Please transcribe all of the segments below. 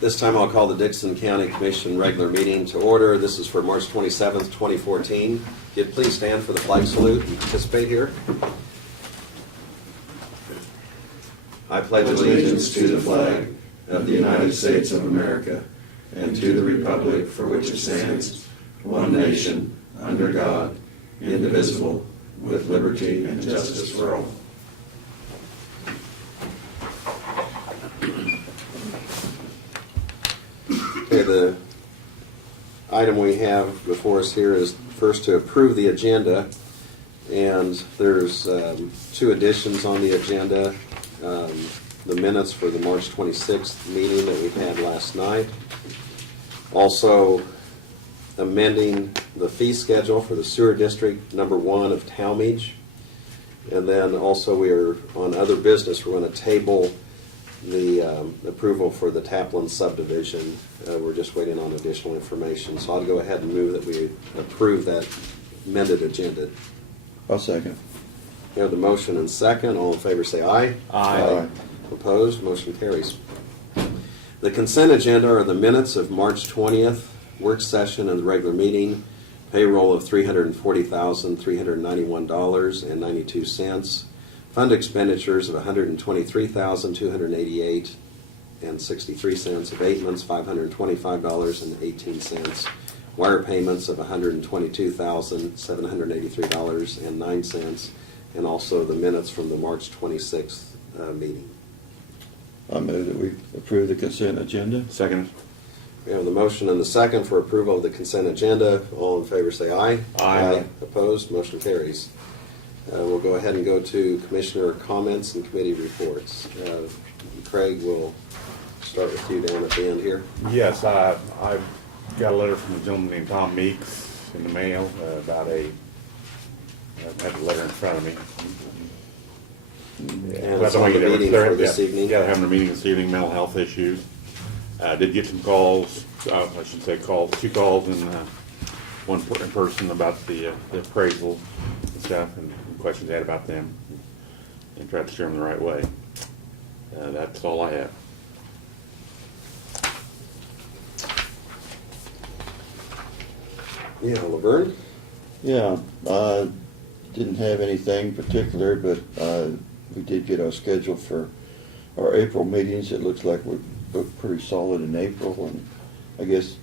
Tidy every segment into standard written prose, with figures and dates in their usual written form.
This time I'll call the Dixon County Commission regular meeting to order. This is for March 27th, 2014. If you'd please stand for the flag salute and participate here. I pledge Allegiance to the flag of the United States of America and to the republic for which it stands, one nation, under God, indivisible, with liberty and justice for all. Okay, the item we have before us here is first to approve the agenda, and there's two additions on the agenda. The minutes for the March 26th meeting that we had last night. Also amending the fee schedule for the sewer district number 1 of Talmadge. And then also we are on other business, we're going to table the approval for the Taplin subdivision. We're just waiting on additional information. So I'll go ahead and move that we approve that amended agenda. I'll second. We have the motion and second. All in favor say aye. Aye. Opposed? Motion carries. The consent agenda are the minutes of March 20th, work session and the regular meeting, payroll of $340,391.92, fund expenditures of $123,288.63, abatements $525.18, wire payments of $122,783.09, and also the minutes from the March 26th meeting. I move that we approve the consent agenda. Second. We have the motion and the second for approval of the consent agenda. All in favor say aye. Aye. Opposed? Motion carries. We'll go ahead and go to commissioner comments and committee reports. Craig, we'll start with you down at the end here. Yes, I got a letter from a gentleman named Tom Meeks in the mail about I have the letter in front of me. And it's on the meeting for this evening. Yeah, they're having a meeting this evening, mental health issues. Did get some calls, I should say calls, 2 calls and one in person about the appraisal and stuff and questions they had about them and tried to steer them the right way. That's all I have. Yeah, Laverne? Yeah, didn't have anything particular, but we did get our schedule for our April meetings. It looks like we're booked pretty solid in April, and I guess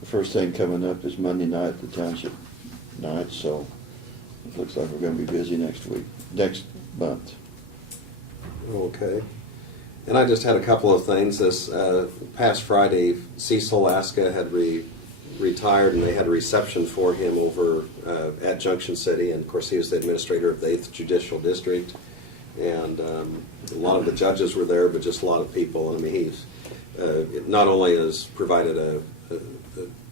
the first thing coming up is Monday night, the township night, so it looks like we're going to be busy next month. Okay. And I just had a couple of things. This past Friday, Cecil Alaska had retired, and they had a reception for him over at Junction City. And of course, he was the administrator of the 8th Judicial District. And a lot of the judges were there, but just a lot of people. I mean, he's not only has provided a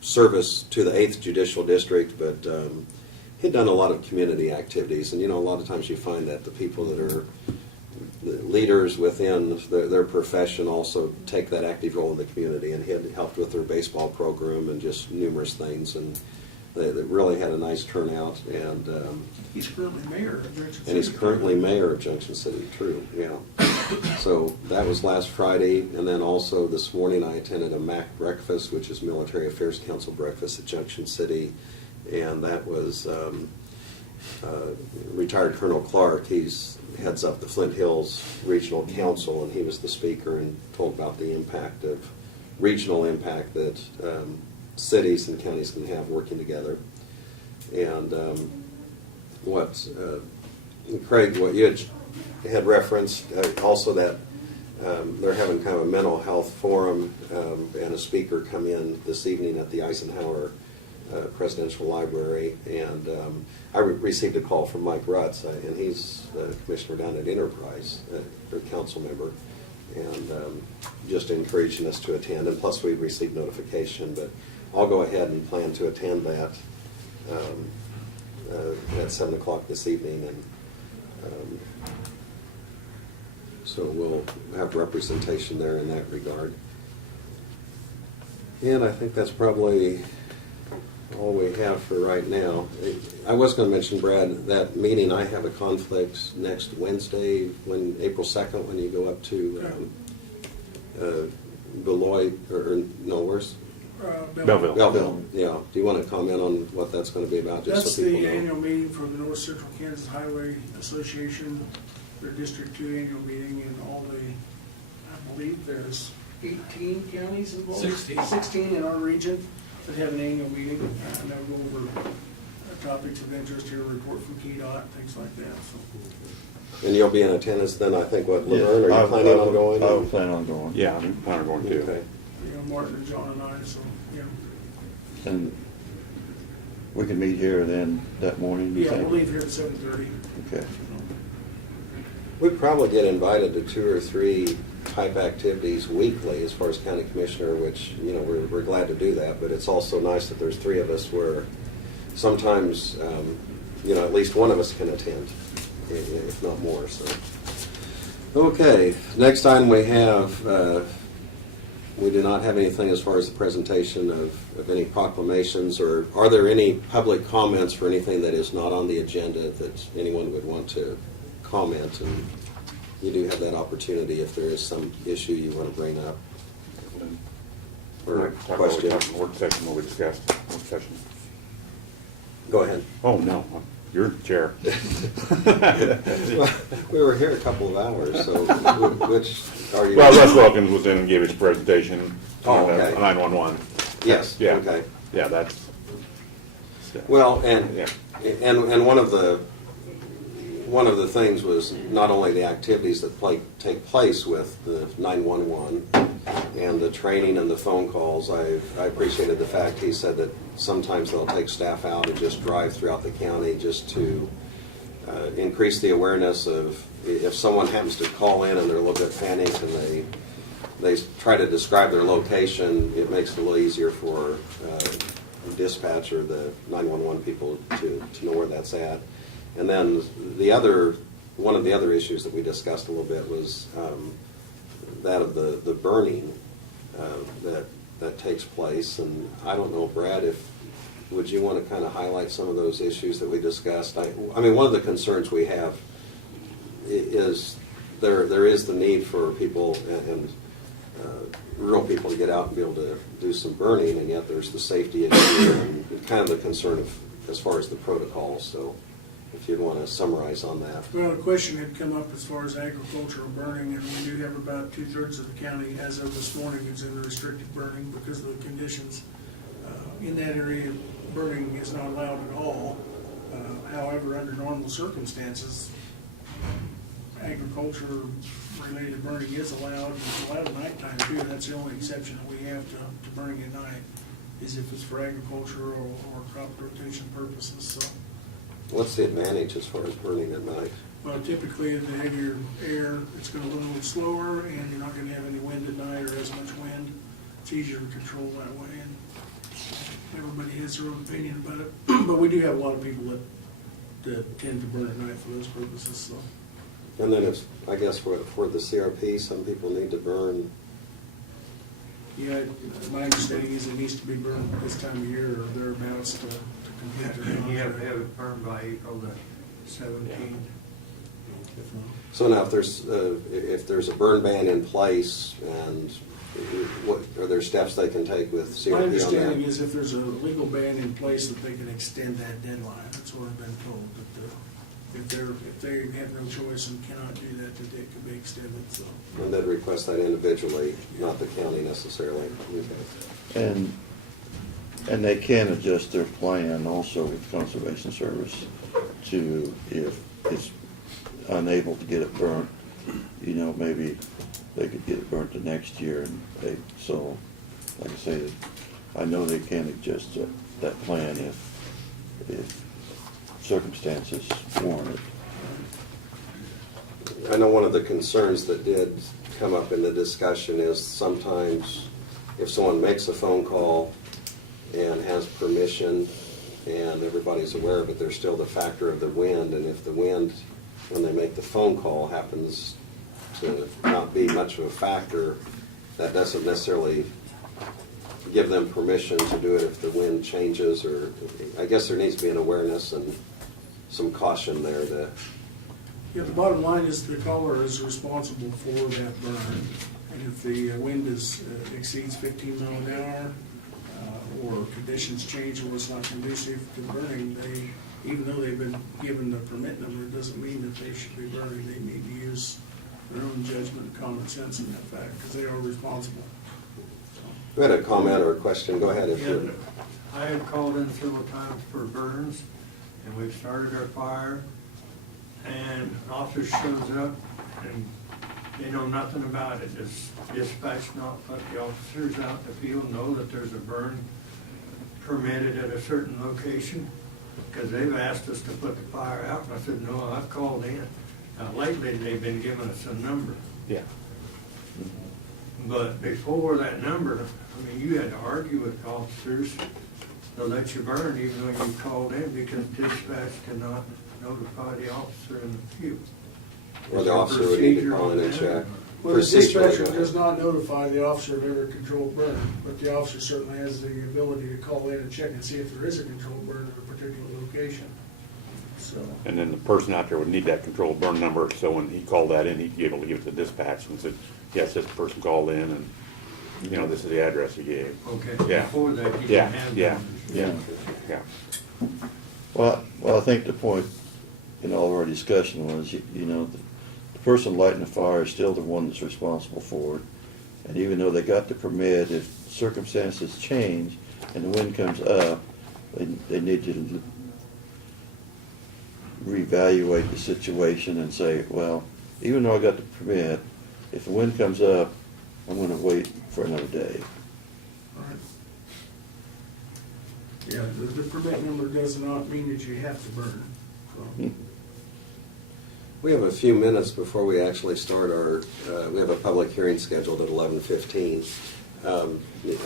service to the 8th Judicial District, but he'd done a lot of community activities. And, you know, a lot of times you find that the people that are the leaders within their profession also take that active role in the community, and he had helped with their baseball program and just numerous things, and they really had a nice turnout. And He's currently mayor of Junction City. and he's currently mayor of Junction City. True, yeah. So that was last Friday, and then also this morning I attended a MAC breakfast, which is Military Affairs Council breakfast at Junction City, and that was retired Colonel Clark. He's heads up the Flint Hills Regional Council, and he was the speaker and told about the impact of regional impact that cities and counties can have working together. And Craig, what you had referenced, also that they're having kind of a mental health forum, and a speaker come in this evening at the Eisenhower Presidential Library, and I received a call from Mike Rutz, and he's the commissioner down at Enterprise, or council member, and just encouraging us to attend. And plus, we received notification, but I'll go ahead and plan to attend that at 7 o'clock this evening, and so we'll have representation there in that regard. And I think that's probably all we have for right now. I was going to mention, Brad, that meeting, I have a conflict next Wednesday, April 2nd, when you go up to Beloit, or no, where's? Belleville. Belleville, yeah. Do you want to comment on what that's going to be about, just That's so people the know? annual meeting for the North Central Kansas Highway Association, their District 2 annual meeting, and all the, I believe there's 18 counties involved? 16 in our region that have an annual meeting, and they'll go over topics of interest here, report from KDOT, things like that, so. And you'll be in attendance then, I think, what, Yeah, Laverne, are you planning on going? I will plan on going. Yeah, I'm planning on going too. Okay. You know, Martin and John and I, so, yeah. And we can meet here then that morning, you Yeah, think? we'll leave here at 7:30. Okay. We'd probably get invited to 2 or 3 type activities weekly as far as county commissioner, which, you know, we're glad to do that, but it's also nice that there's 3 of us where sometimes, you know, at least one of us can attend, if not more, so. Okay, next item we have, we do not have anything as far as the presentation of any proclamations, or are there any public comments for anything that is not on the agenda that anyone would want to comment? And you do have that opportunity if there is some issue you want to bring up. Or Talk about what we question. talked in the work session, what we discussed, work session. Go ahead. Oh, no, you're the chair. We were here a couple of hours, so which are you? Well, Russ Wilkins was in and gave his presentation Oh, on okay. 911. Yes, Yeah. okay. Yeah, that's. Well, Yeah. and one of the things was not only the activities that take place with the 911 and the training and the phone calls. I appreciated the fact he said that sometimes they'll take staff out and just drive throughout the county just to increase the awareness of if someone happens to call in and they're a little bit panicked and they try to describe their location, it makes it a little easier for dispatch or the 911 people to know where that's at. And then one of the other issues that we discussed a little bit was that of the burning that takes place. And I don't know, Brad, would you want to kind of highlight some of those issues that we discussed? I mean, one of the concerns we have is there is the need for people and rural people to get out and be able to do some burning, and yet there's the safety issue and kind of the concern as far as the protocols. So if you'd want to summarize on that. Well, a question had come up as far as agricultural burning, and we do have about 2/3 of the county, as of this morning, is in restricted burning because of the conditions. In that area, burning is not allowed at all. However, under normal circumstances, agriculture-related burning is allowed. It's allowed at nighttime too. That's the only exception that we have to burning at night, is if it's for agriculture or crop rotation purposes. So. What's the advantage as far as burning at night? Well, typically, the heavier air, it's going to run a little slower, and you're not going to have any wind at night or as much wind. It's easier to control that way, and everybody has their own opinion about it. But we do have a lot of people that tend to burn at night for those purposes, so. And then I guess for the CRP, some people need to burn. Yeah, my understanding is it needs to be burned this time of year or thereabouts to complete their You have to contract. have it burned by April the 17th. So now, if there's a burn ban in place, and what are there steps they can take with CRP on My that? understanding is if there's a legal ban in place, that they can extend that deadline. That's what I've been told. But if they have no choice and cannot do that it could be extended, so. And they'd request that individually, not the county necessarily. Okay. And they can adjust their plan also with Conservation Service to, if it's unable to get it burnt, you know, maybe they could get it burnt the next year. And so, like I say, I know they can adjust that plan if circumstances warrant it. I know one of the concerns that did come up in the discussion is sometimes if someone makes a phone call and has permission and everybody's aware of it, there's still the factor of the wind. And if the wind, when they make the phone call, happens to not be much of a factor, that doesn't necessarily give them permission to do it if the wind changes. Or I guess there needs to be an awareness and some caution there to. Yeah, the bottom line is the caller is responsible for that burn. And if the wind exceeds 15 mile an hour, or conditions change and it's not conducive to burning, even though they've been given the permit number, it doesn't mean that they should be burning. They need to use their own judgment and common sense in that fact, because they are responsible. We had a comment or a question, go ahead if Yeah, you're. I have called in several times for burns, and we've started our fire, and an officer shows up, and they know nothing about it. Does dispatch not let the officers out in the field know that there's a burn permitted at a certain location? Because they've asked us to put the fire out, and I said, no, I've called in. Now lately, they've been giving us a number, Yeah. but before that number, I mean, you had to argue with officers to let you burn even though you called in, because dispatch cannot notify the officer in the field. Or Is the there officer would need to procedure call in on and that? check. Well, the dispatcher Procedurally, does not notify the officer of every controlled burn, but the officer certainly has the ability to call in and check and see if there is a controlled burn at a particular location. So, And then the person out there would need that controlled burn number, so when he called that in, he'd be able to give it to dispatch and said, yes, this person called in, and, you know, this is the address he gave. Okay, Yeah. before that, you Yeah, can have yeah, numbers. yeah, yeah. Well, I think the point in all of our discussion was, you know, the person lighting the fire is still the one that's responsible for it. And even though they got the permit, if circumstances change and the wind comes up, they need to reevaluate the situation and say, well, even though I got the permit, if the wind comes up, I'm gonna wait for another day. all right. Yeah, the permit number does not mean that you have to burn. So, We have a few minutes before we actually start our, we have a public hearing scheduled at 11:15.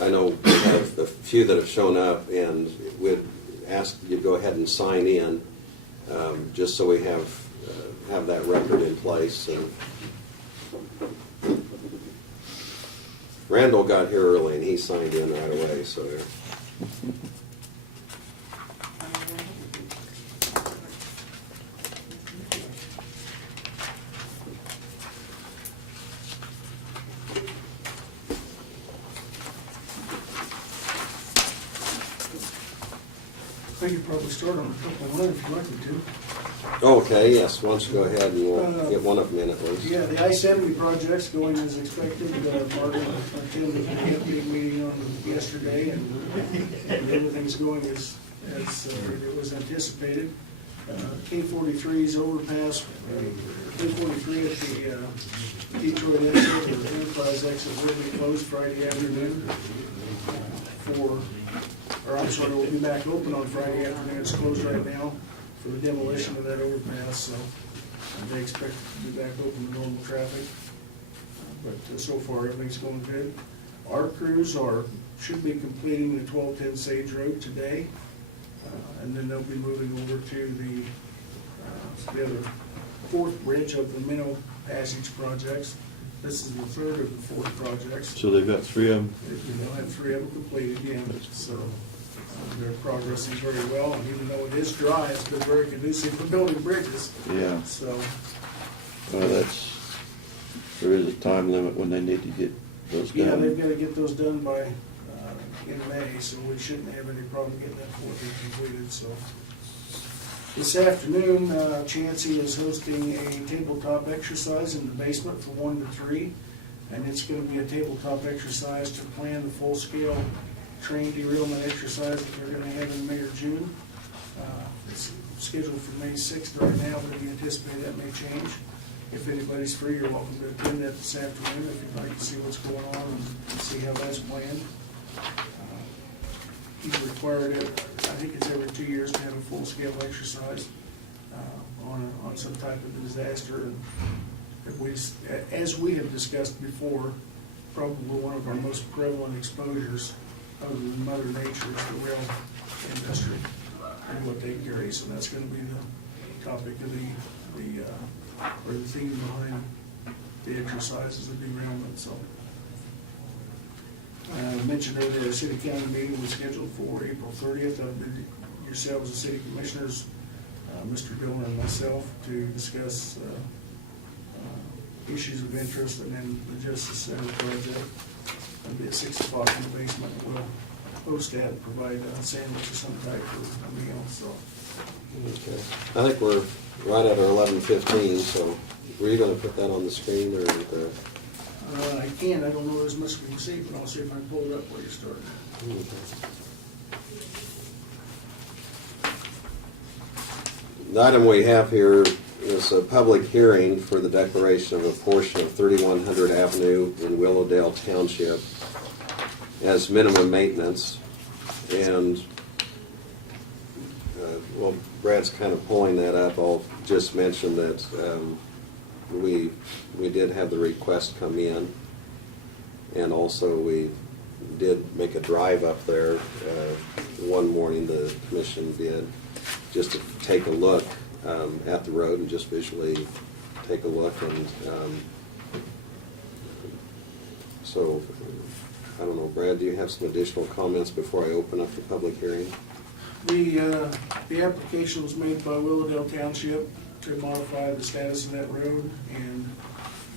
I know we have a few that have shown up, and we'd ask you to go ahead and sign in, just so we have that record in place. And Randall got here early, and he signed in right away, so. I think you probably start on a couple of them if you'd like me to. Okay, yes, why don't you go ahead and we'll get one of them in at least. Yeah, the I-70 project's going as expected. Martin attended the update meeting on yesterday, and everything's going as it was anticipated. K-43's overpass, K-43 at the Detroit exit, or Enterprise exit, will be closed Friday afternoon it will be back open on Friday afternoon. It's closed right now for the demolition of that overpass, so they expect it to be back open to normal traffic. But so far, everything's going good. Our crews should be completing the 1210 Sage Road today, and then they'll be moving over to the other fourth bridge of the Minnow Passage projects. This is the third of the fourth projects. So they've got 3 of them? They'll have 3 of them completed, yeah, so they're progressing very well, and even though it is dry, it's been very conducive for building bridges. Yeah. So, Well, there is a time limit when they need to get those yeah, done. they've got to get those done by, in May, so we shouldn't have any problem getting that fourth completed, so. This afternoon, Chansey is hosting a tabletop exercise in the basement from 1 to 3, and it's going to be a tabletop exercise to plan the full-scale train derailment exercise that they're going to have in May or June. It's scheduled for May 6th right now, but we anticipate that may change. If anybody's free, you're welcome to attend that this afternoon if you'd like to see what's going on and see how that's planned. He's required it, I think it's every 2 years to have a full-scale exercise on some type of disaster. And as we have discussed before, probably one of our most prevalent exposures other than Mother Nature is the rail industry and what they carry. So that's going to be the topic of the theme behind the exercise is the derailment. So. I mentioned earlier, the city county meeting was scheduled for April 30th. Yourselves, the city commissioners, Mr. Dillon and myself, to discuss issues of interest, and then the Justice Center project. It'll be at 6 o'clock in the basement. We'll host that and provide a sandwich or some type for a meal, so. Okay. I think we're right at our 11:15, so were you gonna put that on the screen or the? I can, I don't know as much as we can see, but I'll see if I can pull it up where you started. The item we have here is a public hearing for the declaration of a portion of 3100 Avenue in Willowdale Township as minimum maintenance. And, well, Brad's kind of pulling that up. I'll just mention that we did have the request come in. And also we did make a drive up there one morning, the commission did, just to take a look at the road and just visually take a look. And so, I don't know, Brad, do you have some additional comments before I open up the public hearing? The application was made by Willowdale Township to modify the status of that road, and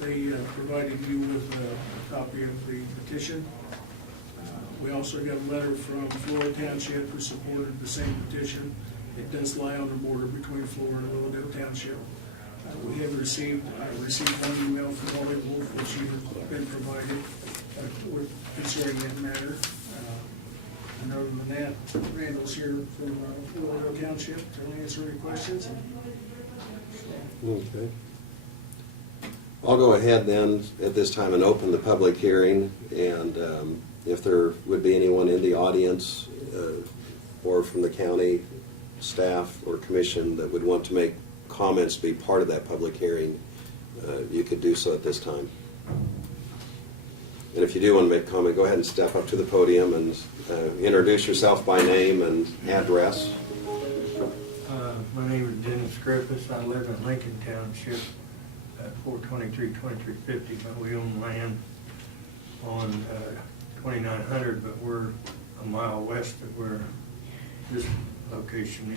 they provided you with a copy of the petition. We also got a letter from Flora Township who supported the same petition. It does lie on the border between Flora and Willowdale Township. We have received one email from Holly Wolf, which you have been provided concerning that matter. And other than that, Randall's here from Willowdale Township to answer any questions. Okay. I'll go ahead then at this time and open the public hearing, and if there would be anyone in the audience or from the county staff or commission that would want to make comments to be part of that public hearing, you could do so at this time. And if you do want to make a comment, go ahead and step up to the podium and introduce yourself by name and address. My name is Dennis Griffiths. I live in Lincoln Township at 423-2350, but we own land on 2900, but we're a mile west of where this location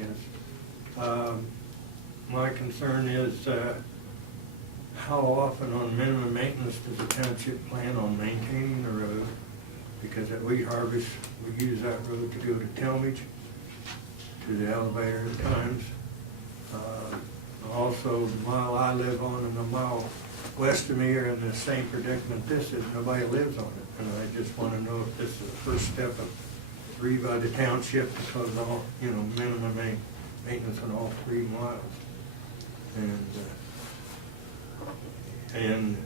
is. My concern is how often on minimum maintenance does the township plan on maintaining the road? Because at Wheat Harvest, we use that road to go to Talmadge, to the elevator at times. Also, the mile I live on and the mile west of me are in the same predicament this is. Nobody lives on it. And I just want to know if this is the first step of 3 by the township to close all, minimum maintenance on all 3 miles. And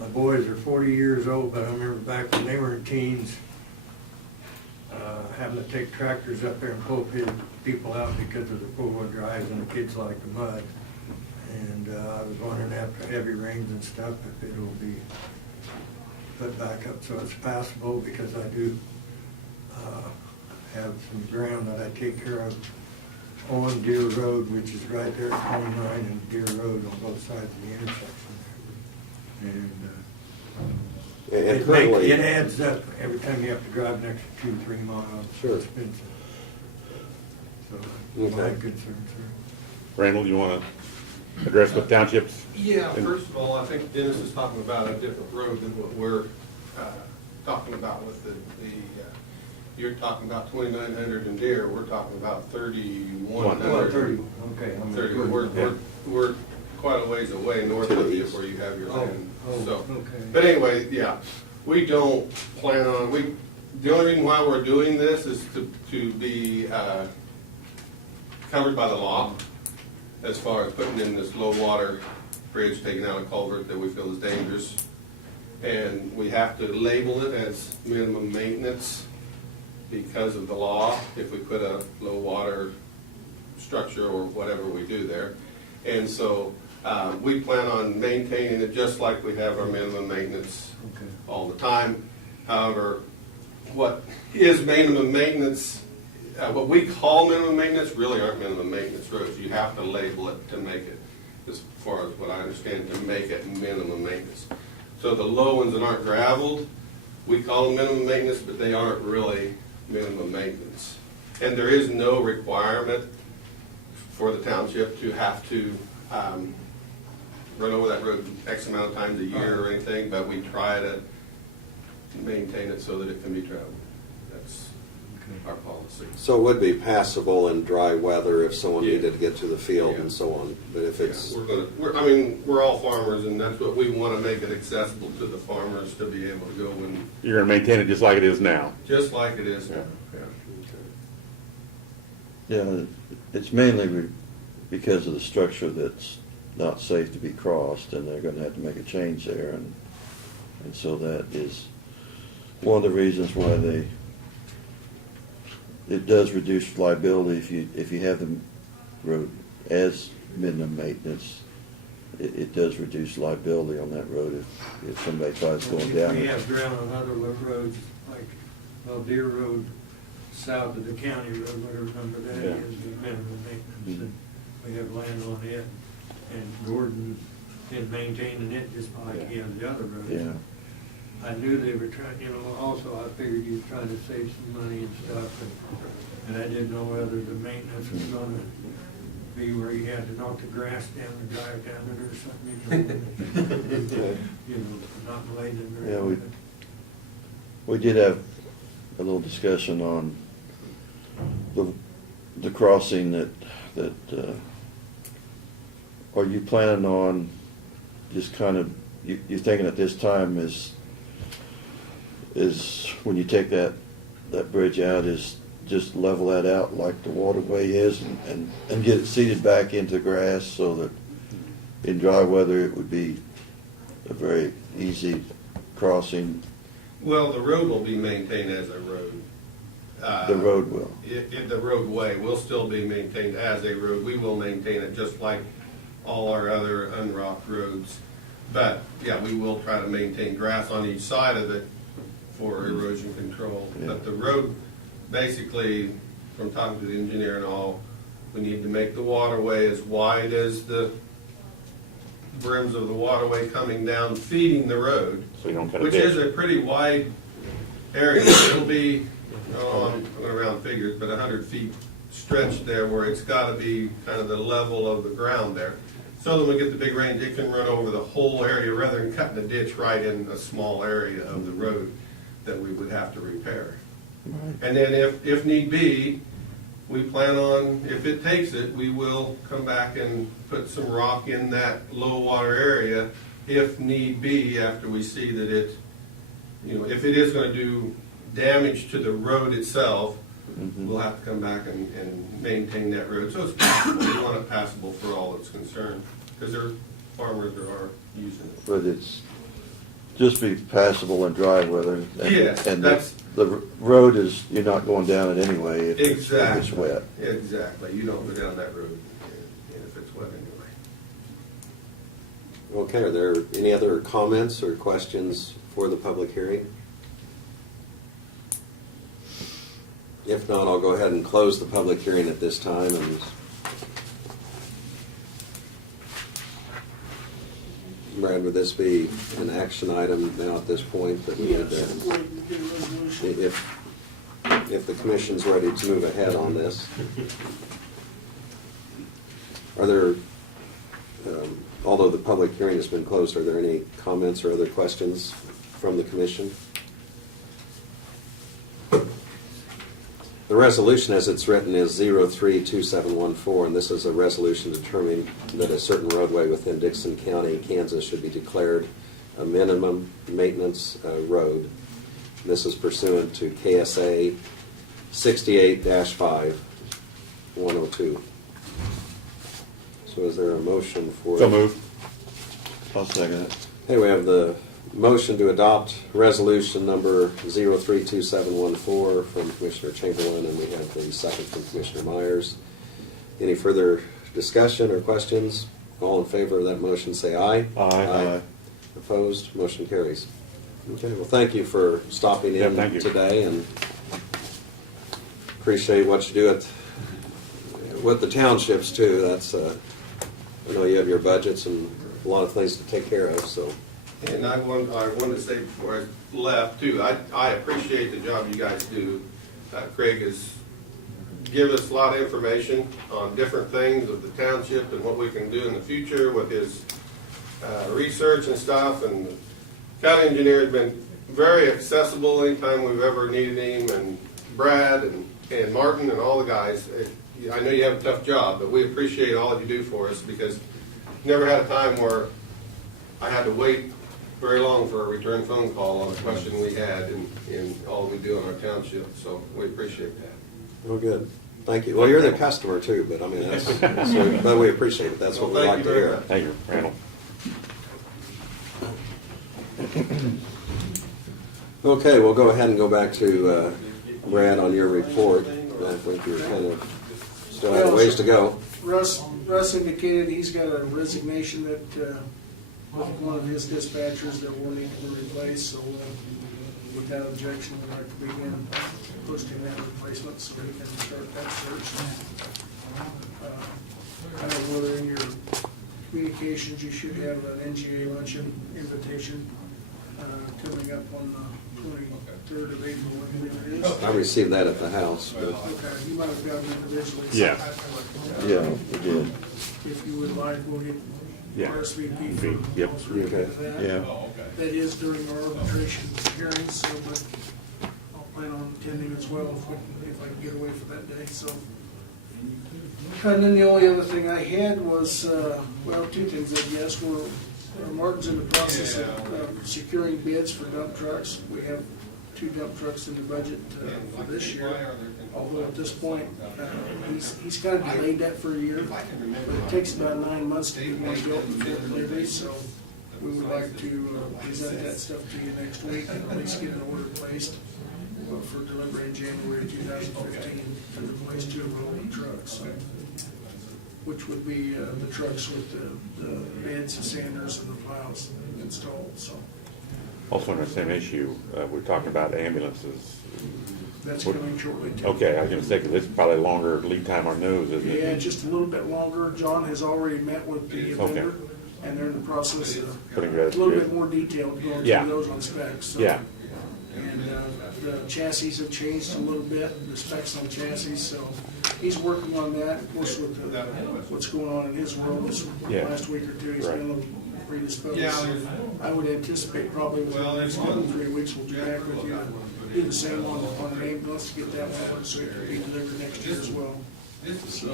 my boys are 40 years old, but I remember back when they were teens, having to take tractors up there and pull people out because of the 4-wheel drives, and the kids like the mud. And I was wondering after heavy rains and stuff if it'll be put back up so it's passable, because I do have some ground that I take care of on Deer Road, which is right there at 29 and Deer Road on both sides of the intersection there. And currently, It adds up every time you have to drive an extra 2-3 miles. Sure. It's expensive. So, Okay. my concerns are. Randall, you want to address what townships? Yeah, first of all, I think Dennis is talking about a different road than what we're talking about with you're talking about 2900 and Deer, we're talking about 3100. 30, okay. I'm 30, good. we're quite a ways away north of you where you have your land. So, okay. but anyway, yeah, we don't plan on, the only reason why we're doing this is to be covered by the law as far as putting in this low water bridge, taking out a culvert that we feel is dangerous. And we have to label it as minimum maintenance because of the law, if we put a low water structure or whatever we do there. And so we plan on maintaining it just like we have our minimum maintenance all the time. However, what is minimum maintenance, what we call minimum maintenance really aren't minimum maintenance roads. You have to label it to make it, as far as what I understand, to make it minimum maintenance. So the low ones that aren't gravelled, we call them minimum maintenance, but they aren't really minimum maintenance. And there is no requirement for the township to have to run over that road X amount of times a year or anything, but we try to maintain it so that it can be traveled. That's our policy. So it would be passable in dry weather if someone Yeah. needed to get to the field Yeah. and so on. But if it's, Yeah, we're all farmers, and that's what we want to make it accessible to the farmers to be able to go and, You're gonna maintain it just like it is now. just like it is now. Yeah. Yeah. Yeah, it's mainly because of the structure that's not safe to be crossed, and they're gonna have to make a change there, and so that is one of the reasons why it does reduce liability if you have the road as minimum maintenance. It does reduce liability on that road if somebody tries going down We it. have ground on other roads, like, Deer Road, south of the county road, whatever number that Yeah. is, the minimum maintenance, and we have land on it. And Gordon is maintaining it just like he has the other roads. Yeah, I knew they were trying, also I figured he was trying to save some money and stuff, and I didn't know whether the maintenance was gonna be where you had to knock the grass down or drive down it or something, not blading very Yeah, good. we did have a little discussion on the crossing that are you planning on just kind of, you're thinking at this time is when you take that bridge out, is just level that out like the waterway is and get it seeded back into grass so that in dry weather it would be a very easy crossing. Well, the road will be maintained as a road. The road will. The roadway will still be maintained as a road. We will maintain it just like all our other unrocked roads. But, yeah, we will try to maintain grass on each side of it for erosion control. Yeah. But the road, basically, from talking to the engineer and all, we need to make the waterway as wide as the brims of the waterway coming down, feeding the road. So you don't cut a Which ditch. is a pretty wide area. It'll be, I'm going around figures, but 100 feet stretch there where it's got to be kind of the level of the ground there. So that when we get the big rains, it can run over the whole area rather than cutting a ditch right in a small area of the road that we would have to repair. Right. And then if need be, we plan on, if it takes it, we will come back and put some rock in that low water area if need be, after we see that it, if it is going to do damage to the road itself, we'll have to come back and maintain that road. So it's passable. We want it passable for all that's concerned, because there are farmers that are using it. But it's just be passable in dry weather. Yes, And that's- the road is, you're not going down it anyway if it's Exactly. wet. Exactly. You don't go down that road if it's wet anyway. okay, are there any other comments or questions for the public hearing? If not, I'll go ahead and close the public hearing at this time. And Brad, would this be an action item now at this point that we need Yes, to, we'll get a resolution. if the commission's ready to move ahead on this? Are there, although the public hearing has been closed, are there any comments or other questions from the commission? The resolution as it's written is 032714, and this is a resolution determining that a certain roadway within Dixon County, Kansas should be declared a minimum maintenance road. This is pursuant to KSA 68-5-102. So is there a motion for? So moved. I'll second it. Hey, we have the motion to adopt resolution number 032714 from Commissioner Chamberlain, and we have the second from Commissioner Myers. Any further discussion or questions? All in favor of that motion, say aye. Aye. Opposed? Motion carries. Okay, well, thank you for stopping Yeah, in thank you. today, and appreciate what you do with the townships too. That's, I know you have your budgets and a lot of things to take care of, so. And I wanted to say before I left too, I appreciate the job you guys do. Craig has given us a lot of information on different things of the township and what we can do in the future with his research and stuff, and the county engineer has been very accessible anytime we've ever needed him, and Brad and Martin and all the guys. I know you have a tough job, but we appreciate all that you do for us, because never had a time where I had to wait very long for a return phone call on a question we had in all we do in our township, so we appreciate that. Well, good. Thank you. Well, you're the customer too, but I mean, but we appreciate it. That's what we Well, like thank to you very hear. much. Thank you, Randall. Okay, we'll go ahead and go back to Brad on your report. I think you're kind of still have a ways to go. Russ indicated he's got a resignation that, with one of his dispatchers that will need to be replaced, so without objection, we'd like to begin posting that replacement so we can start that search. I don't know whether in your communications you should have an NGA luncheon invitation coming up on the 23rd of April, I believe it is. I received that at the house, but Okay, you might have gotten it individually. Yeah. Yeah, we did. If you would like, we'll get Yeah. RSVP for Yep. Okay. that. Yeah. That is during our arbitration hearings, so, but I'll plan on attending as well if I can get away for that day, so. And then the only other thing I had was, well, two things, I guess. Martin's in the process of securing bids for dump trucks. We have 2 dump trucks in the budget for this year, although at this point, he's kind of delayed that for a year. But it takes about 9 months to get one built before delivery, so we would like to present that stuff to you next week and at least get an order placed for delivery in January 2015 to replace 2 of our old trucks, which would be the trucks with the beds, the sanders, and the plows installed, so Also on the same issue, we're talking about ambulances. that's coming shortly too. Okay, I was gonna say, 'cause it's probably a longer lead time on those, isn't it? Yeah, just a little bit longer. John has already met with the vendor, and they're in the process of Putting a together little bids. bit more detailed, going Yeah. through those on specs. So. Yeah, And the chassis have changed a little bit, the specs on chassis, so he's working on that. Of course, with what's going on in his world this Yeah. last week or two, he's Right. been a little predisposed. Yeah. So I would anticipate probably within the next 2 to 3 weeks, we'll be back with you. Do the same on an ambulance to get that one, so it can be delivered next year as well. So,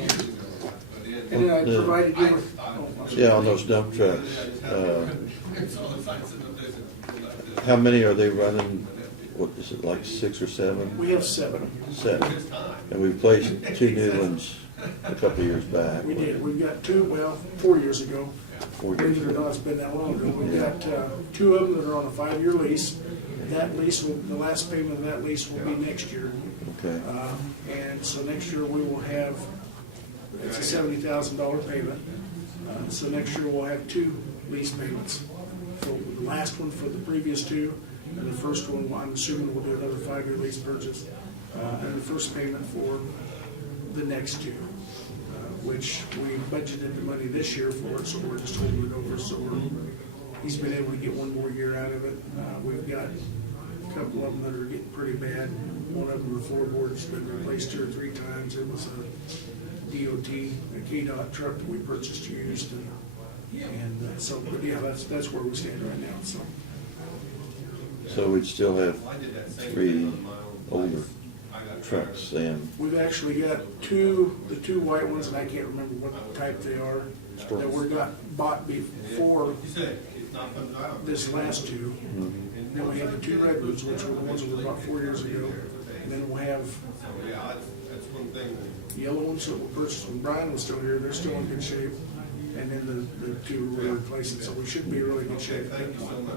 and then I provided you with, oh, I'm sorry. Yeah, on those dump trucks. How many are they running? What is it, like 6 or 7? We have 7. 7. And we placed 2 new ones a couple of years back. We did. We've got 2, well, 4 years ago. 4 years Believe it or ago. not, it's been that long ago. We've got 2 of them that are on a 5-year lease. That lease, the last payment of that lease will be next year. Okay. And so next year we will have, it's a $70,000 payment. So next year we'll have 2 lease payments. So the last one for the previous 2, and the first one, I'm assuming we'll do another 5-year lease purchase. And the first payment for the next 2, which we budgeted the money this year for it, so we're just holding it over. So he's been able to get 1 more year out of it. We've got a couple of them that are getting pretty bad. One of them, the floorboard's been replaced 2 or 3 times. It was a DOT, a KDOT truck that we purchased used, and so, but yeah, that's where we stand right now, so. So we'd still have 3 older trucks then. We've actually got the 2 white ones, and I can't remember what type they are, that were bought before this last 2. Then we have the 2 red ones, which were the ones that were about 4 years ago. And then we'll have the yellow ones that were purchased when Brian was still here, they're still in good shape. And then the 2 we're replacing, so we should be in really good shape at that point.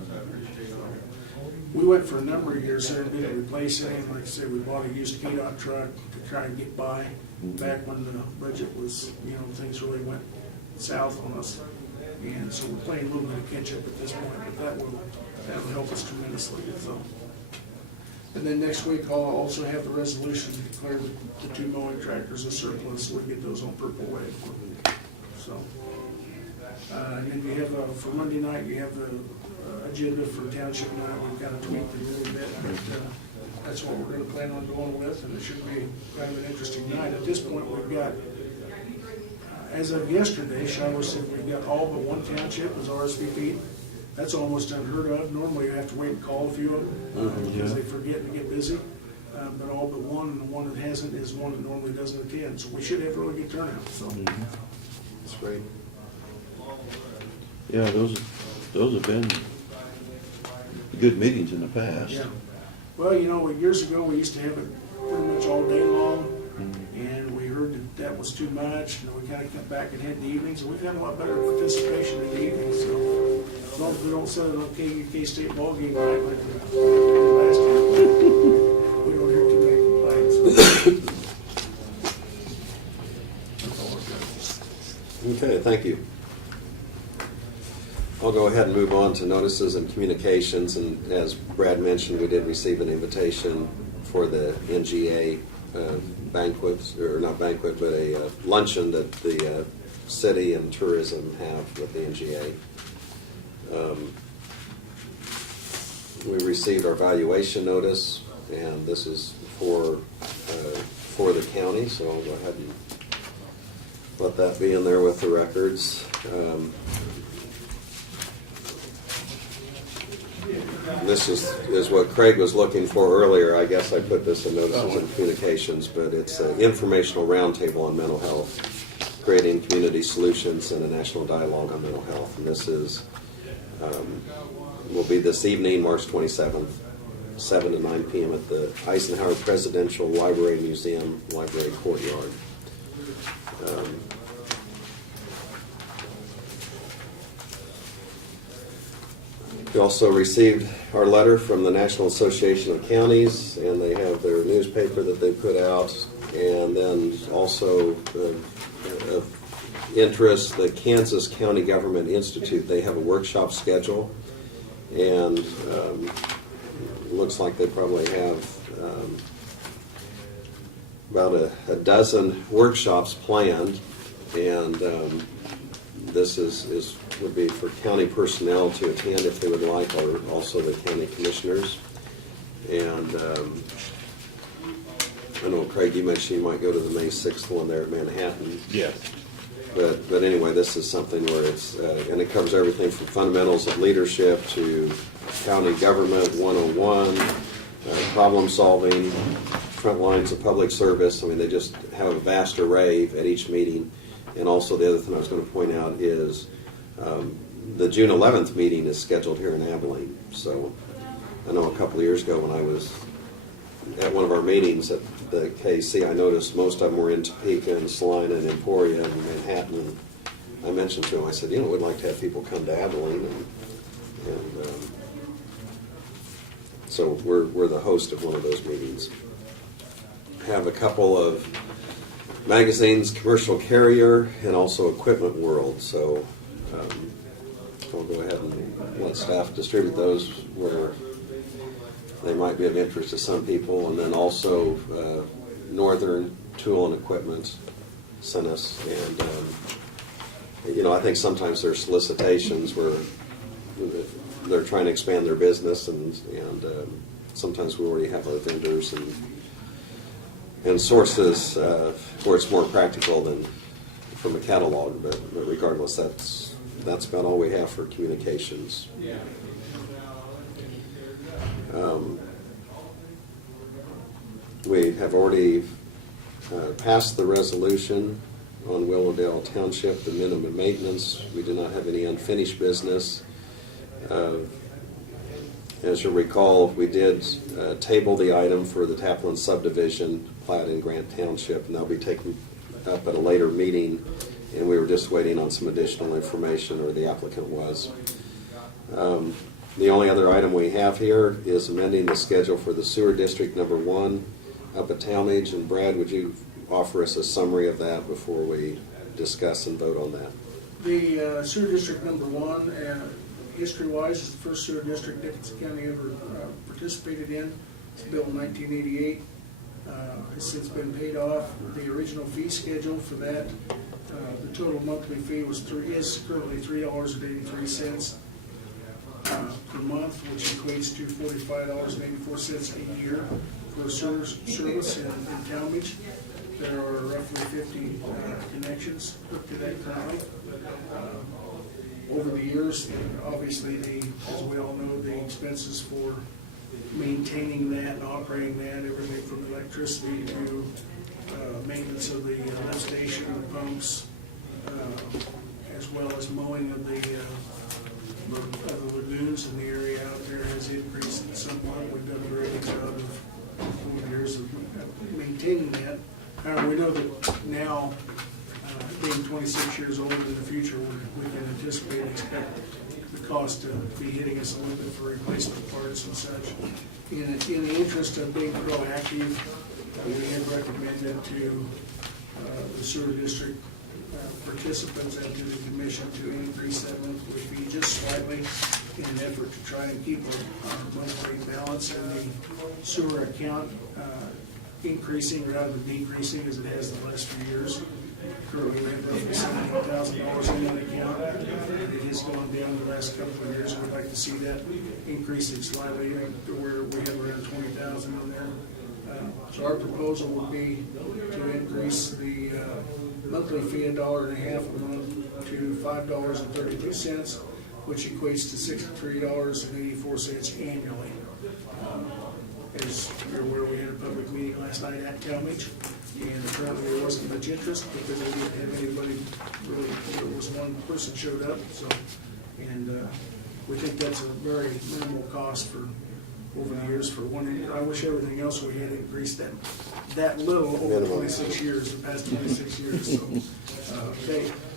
We went for a number of years there and didn't replace any. Like I said, we bought a used KDOT truck to try and get by back when the budget was, things really went south on us. And so we're playing a little bit of catch up at this point, but that will help us tremendously. So. And then next week, I'll also have the resolution to declare the 2 mowing tractors a surplus, so we get those on Purple Wave. So, and then you have, for Monday night, you have the agenda for Township Night. We've kind of tweaked it a little bit, but that's what we're going to plan on going with, and it should be kind of an interesting night. At this point, we've got As of yesterday, Shiloh said we've got all but one township was RSVP. That's almost unheard of. Normally you have to wait and call a few of them because they forget to get busy. But all but one, and the one that hasn't is one that normally doesn't attend. So we should have really good turnout, so. That's great. Yeah, those have been good meetings in the past. Yeah. Well, you know, years ago, we used to have it pretty much all day long, and we heard that was too much, and we kind of cut back and had the evenings, and we've had a lot better participation in the evenings, so as long as we don't set it on K-State ball game night like we did last year, we don't hear too many complaints. Okay, thank you. I'll go ahead and move on to notices and communications, and as Brad mentioned, we did receive an invitation for the NGA banquet, or not banquet, but a luncheon that the city and tourism have with the NGA. We received our valuation notice, and this is for the county, so I'll go ahead and let that be in there with the records. This is what Craig was looking for earlier. I guess I put this in notices and communications, but it's an informational roundtable on mental health, creating community solutions and a national dialogue on mental health. And this is will be this evening, March 27th, 7 to 9 p.m. at the Eisenhower Presidential Library Museum Library Courtyard. We also received our letter from the National Association of Counties, and they have their newspaper that they put out, and then also of interest, the Kansas County Government Institute. They have a workshop schedule, and looks like they probably have about a dozen workshops planned, and this would be for county personnel to attend if they would like, or also the county commissioners. And I know, Craig, you mentioned you might go to the May 6th one there at Manhattan. Yes. But anyway, this is something where it's, and it covers everything from fundamentals of leadership to county government 101, problem solving, front lines of public service. I mean, they just have a vast array at each meeting. And also the other thing I was going to point out is the June 11th meeting is scheduled here in Abilene. So I know a couple of years ago when I was at one of our meetings at the KC, I noticed most of them were in Topeka and Salina and Emporia and Manhattan. And I mentioned to them, I said, we'd like to have people come to Abilene. And so we're the host of one of those meetings. Have a couple of magazines, Commercial Carrier and also Equipment World. So I'll go ahead and let staff distribute those where they might be of interest to some people. And then also Northern Tool and Equipment sent us. And I think sometimes there's solicitations where they're trying to expand their business, and sometimes we already have other vendors and sources where it's more practical than from a catalog. But regardless, that's about all we have for communications. We have already passed the resolution on Willowdale Township, the minimum maintenance. We do not have any unfinished business. As you'll recall, we did table the item for the Taplin subdivision plat in Grant Township, and that'll be taken up at a later meeting, and we were just waiting on some additional information, or the applicant was. The only other item we have here is amending the schedule for the sewer district number 1 up at Talmadge. And Brad, would you offer us a summary of that before we discuss and vote on that? The sewer district number 1, history-wise, is the first sewer district Dickinson County ever participated in. It's built in 1988. It's since been paid off. The original fee schedule for that, the total monthly fee is currently $3.83 per month, which equates to $45.84 a year. for sewer service in Talmadge. There are roughly 50 connections hooked to that currently. Over the years, obviously, as we all know, the expenses for maintaining that and operating that, everything from electricity to maintenance of the lift station, the pumps, as well as mowing of the lagoons in the area out there has increased somewhat. We've done a very good job of over the years of maintaining that. However, we know that now, being 26 years old in the future, we can anticipate and expect the cost to be hitting us a little bit for replacement parts and such. In the interest of being proactive, we have recommended to the sewer district participants and to the commission to increase that monthly fee just slightly in an effort to try and keep our monthly balance in the sewer account increasing rather than decreasing as it has the last few years. Currently, we have roughly $17,000 in that account. It has gone down the last couple of years, and we'd like to see that increasing slightly to where we have around $20,000 in there. So our proposal would be to increase the monthly fee $1.50 a month to $5.32, which equates to $63.84 annually. As you're aware, we had a public meeting last night at Talmadge, and apparently there wasn't much interest because they didn't have anybody really, there was one person showed up, so, and we think that's a very minimal cost for over the years for one year. I wish everything else we had increased that little over 26 years, the past 26 years, so.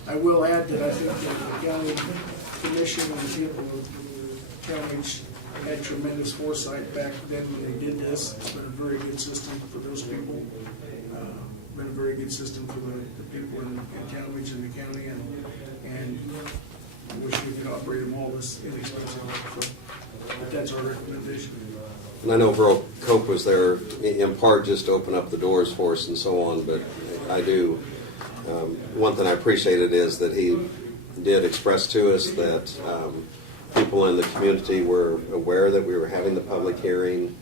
I will add that I think that the county commission and the people of Talmadge had tremendous foresight back then when they did this. It's been a very good system for those people. Been a very good system for the people in Talmadge and the county, and I wish we could operate them all this inexpensively. So, but that's our recommendation. And I know Earl Cope was there in part just to open up the doors for us and so on, but I do, one thing I appreciated is that he did express to us that people in the community were aware that we were having the public hearing,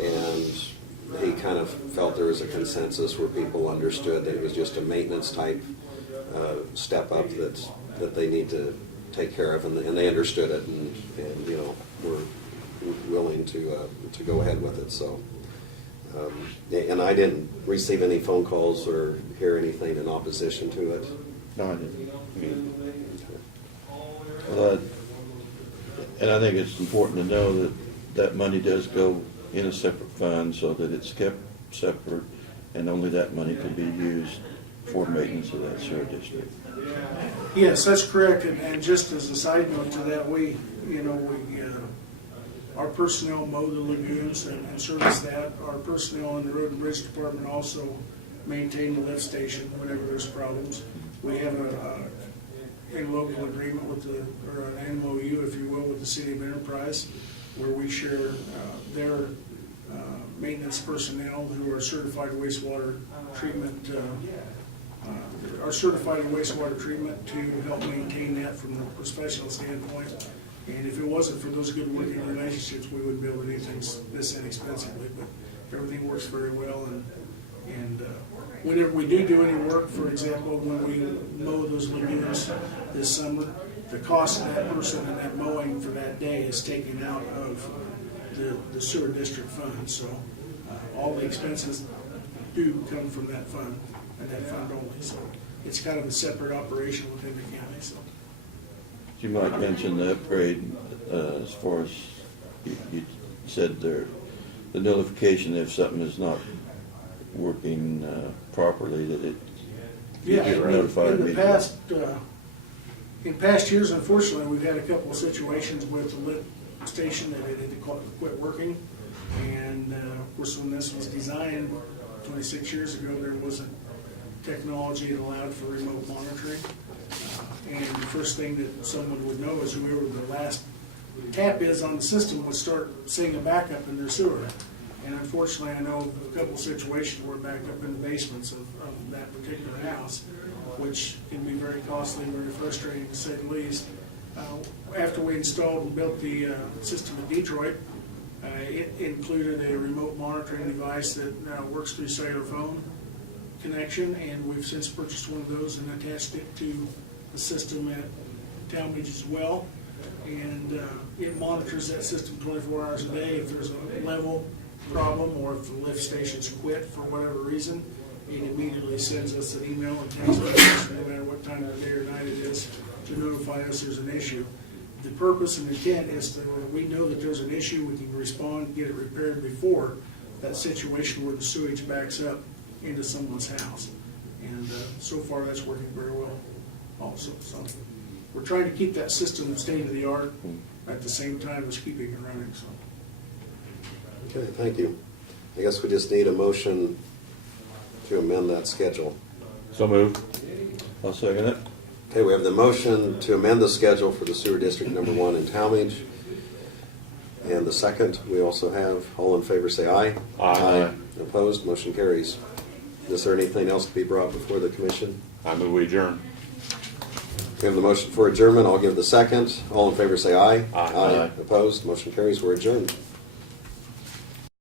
and he kind of felt there was a consensus where people understood that it was just a maintenance type step up that they need to take care of, and they understood it, and you know, were willing to go ahead with it. So, and I didn't receive any phone calls or hear anything in opposition to it. No, I didn't. Well, and I think it's important to know that that money does go in a separate fund so that it's kept separate, and only that money can be used for maintenance of that sewer district. Yes, that's correct. And just as a side note to that, our personnel mow the lagoons and service that. Our personnel in the Road and Bridge Department also maintain the lift station whenever there's problems. We have a local agreement or an MOU, if you will, with the City of Enterprise, where we share their maintenance personnel who are certified wastewater treatment, are certified in wastewater treatment to help maintain that from the professional standpoint. And if it wasn't for those good working relationships, we wouldn't be able to do things this inexpensively. But everything works very well, and whenever we do any work, for example, when we mow those lagoons this summer, the cost of that person and that mowing for that day is taken out of the sewer district fund. So all the expenses do come from that fund and that fund only. So it's kind of a separate operation within the county. So You might mention the upgrade as far as you said there, the notification if something is not working properly, that it you get notified in the immediately. in past years, unfortunately, we've had a couple of situations with the lift station that it had quit working. And of course, when this was designed 26 years ago, there wasn't technology that allowed for remote monitoring. And the first thing that someone would know is whoever the last tap is on the system would start seeing a backup in their sewer. And unfortunately, I know a couple situations where backed up in the basements of that particular house, which can be very costly, very frustrating to say the least. After we installed and built the system in Detroit, It included a remote monitoring device that works through cellular phone connection, and we've since purchased one of those and attached it to the system at Talmadge as well. And it monitors that system 24 hours a day. If there's a level problem or if the lift station's quit for whatever reason, it immediately sends us an email and text message, no matter what time of the day or night it is, to notify us there's an issue. The purpose and intent is that we know that there's an issue, we can respond, get it repaired before that situation where the sewage backs up into someone's house. And so far, that's working very well also. So we're trying to keep that system state of the art at the same time as keeping it running, so. Okay, thank you. I guess we just need a motion to amend that schedule. So moved. I'll second it. Okay, we have the motion to amend the schedule for the sewer district number 1 in Talmadge. And the second, we also have, all in favor say aye. Aye. Opposed, motion carries. Is there anything else to be brought before the commission? I move we adjourn. We have the motion for adjournment, I'll give the second. All in favor say aye. Aye. Opposed, motion carries, we're adjourned.